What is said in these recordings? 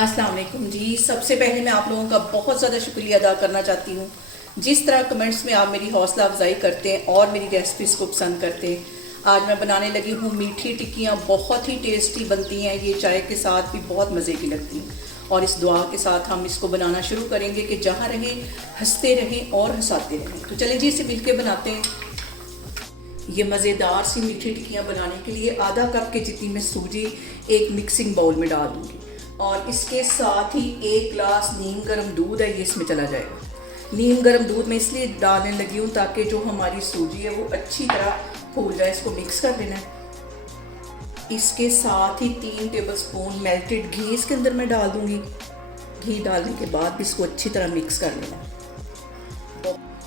अस्सलाम वालेकुम जी। सबसे पहले मैं आप लोगों का बहुत ज़्यादा शुक्रिया अदा करना चाहती हूँ। जिस तरह कमेंट्स में आप मेरी हौसला अफजाई करते हैं और मेरी रेसिपीज़ को पसंद करते हैं। आज मैं बनाने लगी हूँ मीठी टिक्कियाँ, बहुत ही टेस्टी बनती हैं। ये चाय के साथ भी बहुत मज़े की लगती हैं। और इस दुआ के साथ हम इसको बनाना शुरू करेंगे कि जहाँ रहें हंसते रहें और हंसाते रहें। तो चलें जी, इसे मिलके बनाते हैं। ये मज़ेदार सी मीठी टिक्कियाँ बनाने के लिए आधा कप के जितनी मैं सूजी एक मिक्सिंग बाउल में डाल दूँगी और इसके साथ ही 1 गिलास नीम गर्म दूध है, ये इसमें चला जाएगा। नीम गर्म दूध में इसलिए डालने लगी हूँ ताकि जो हमारी सूजी है वो अच्छी तरह फूल जाए। इसको मिक्स कर लेना है। इसके साथ ही 3 टेबलस्पून मेल्टेड घी इसके अंदर मैं डाल दूँगी। घी डालने के बाद भी इसको अच्छी तरह मिक्स कर लेना है।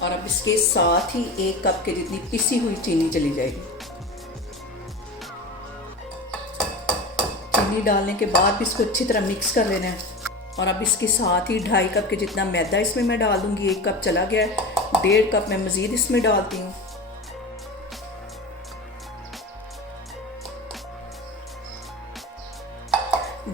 और अब इसके साथ ही 1 कप के जितनी पिसी हुई चीनी चली जाएगी। चीनी डालने के बाद भी इसको अच्छी तरह मिक्स कर लेना है। और अब इसके साथ ही 2.5 कप के जितना मैदा इसमें मैं डाल दूंगी। 1 कप चला गया है, 1.5 कप मैं मज़ीद इसमें डालती हूँ।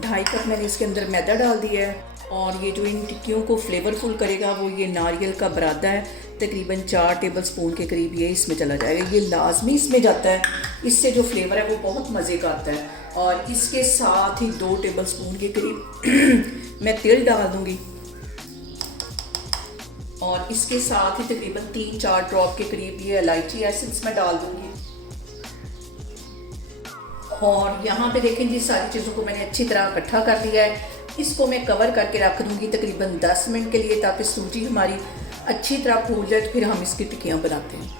ढाई कप मैंने इसके अंदर मैदा डाल दिया है। और ये जो इन टिक्कियों को फ्लेवरफुल करेगा वो ये नारियल का बरादा है, तकरीबन 4 टेबलस्पून के करीब ये इसमें चला जाएगा। ये लाजमी इसमें जाता है, इससे जो फ्लेवर है वो बहुत मज़े का आता है। और इसके साथ ही 2 टेबलस्पून के करीब मैं तेल डाल दूंगी। और इसके साथ ही तकरीबन 3-4 ड्रॉप के करीब ये इलायची एसेंस मैं डाल दूंगी। और यहाँ पे देखें जी, सारी चीज़ों को मैंने अच्छी तरह इकट्ठा कर लिया है। इसको मैं कवर करके रख दूंगी तकरीबन 10 मिनट के लिए, ताकि सूजी हमारी अच्छी तरह फूल जाए। तो फिर हम इसकी टिक्कियाँ बनाते हैं।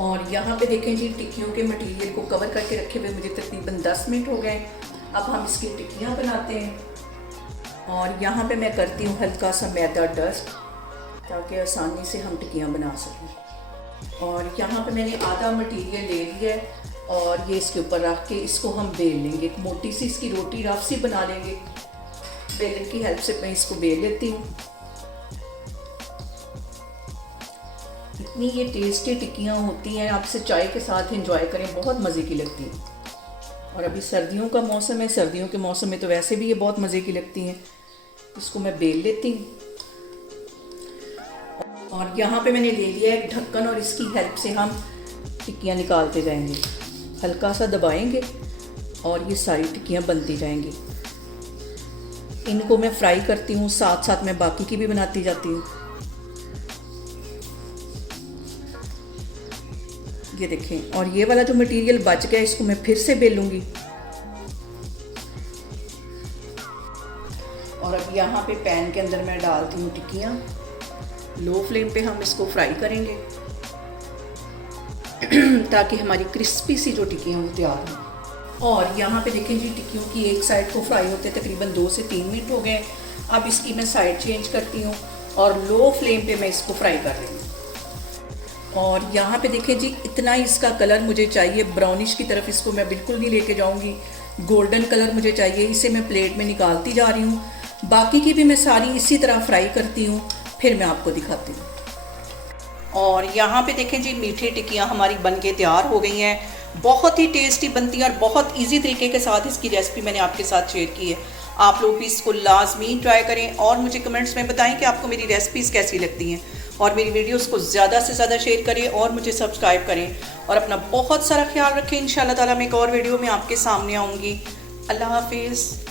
और यहाँ पे देखें जी, टिक्कियों के मटेरियल को कवर करके रखे हुए मुझे तकरीबन 10 मिनट हो गए। अब हम इसकी टिक्कियाँ बनाते हैं। और यहाँ पे मैं करती हूँ हल्का सा मैदा डस्ट, ताकि आसानी से हम टिक्कियाँ बना सकें। और यहाँ पे मैंने आधा मटेरियल ले लिया है और ये इसके ऊपर रख के इसको हम बेल लेंगे। एक मोटी सी इसकी रोटी रफ सी बना लेंगे। बेलन की हेल्प से मैं इसको बेल लेती हूँ। इतनी ये टेस्टी टिक्कियाँ होती हैं, आप इसे चाय के साथ एंजॉय करें, बहुत मज़े की लगती हैं। और अभी सर्दियों का मौसम है, सर्दियों के मौसम में तो वैसे भी ये बहुत मज़े की लगती हैं। इसको मैं बेल लेती हूँ। और यहाँ पे मैंने ले लिया एक ढक्कन और इसकी हेल्प से हम टिक्कियाँ निकालते जाएंगे। हल्का सा दबाएंगे और ये सारी टिक्कियाँ बनती जाएंगी। इनको मैं फ्राई करती हूँ, साथ साथ मैं बाकी की भी बनाती जाती हूँ। ये देखें। और ये वाला जो मटेरियल बच गया इसको मैं फिर से बेलूंगी। और अब यहाँ पे पैन के अंदर मैं डालती हूँ टिक्कियाँ। लो फ्लेम पे हम इसको फ्राई करेंगे ताकि हमारी क्रिस्पी सी जो टिक्कियाँ वो तैयार हों। और यहाँ पे देखें जी, टिक्कियों की एक साइड को फ्राई होते तकरीबन 2 से 3 मिनट हो गए। अब इसकी मैं साइड चेंज करती हूँ और लो फ्लेम पे मैं इसको फ्राई कर रही हूँ। और यहाँ पे देखें जी, इतना ही इसका कलर मुझे चाहिए, ब्राउनिश की तरफ इसको मैं बिल्कुल नहीं लेके जाऊँगी। गोल्डन कलर मुझे चाहिए। इसे मैं प्लेट में निकालती जा रही हूँ। बाकी की भी मैं सारी इसी तरह फ्राई करती हूँ, फिर मैं आपको दिखाती हूँ। और यहाँ पे देखें जी, मीठी टिक्कियाँ हमारी बनके तैयार हो गई हैं। बहुत ही टेस्टी बनती हैं और बहुत इजी तरीके के साथ इसकी रेसिपी मैंने आपके साथ शेयर की है। आप लोग भी इसको लाजमी ट्राई करें और मुझे कमेंट्स में बताएं कि आपको मेरी रेसिपीज़ कैसी लगती हैं। और मेरी वीडियोस को ज़्यादा से ज़्यादा शेयर करें और मुझे सब्सक्राइब करें। और अपना बहुत सारा ख्याल रखें। इंशाल्लाह ताला मैं एक और वीडियो में आपके सामने आऊँगी। अल्लाह हाफिज़।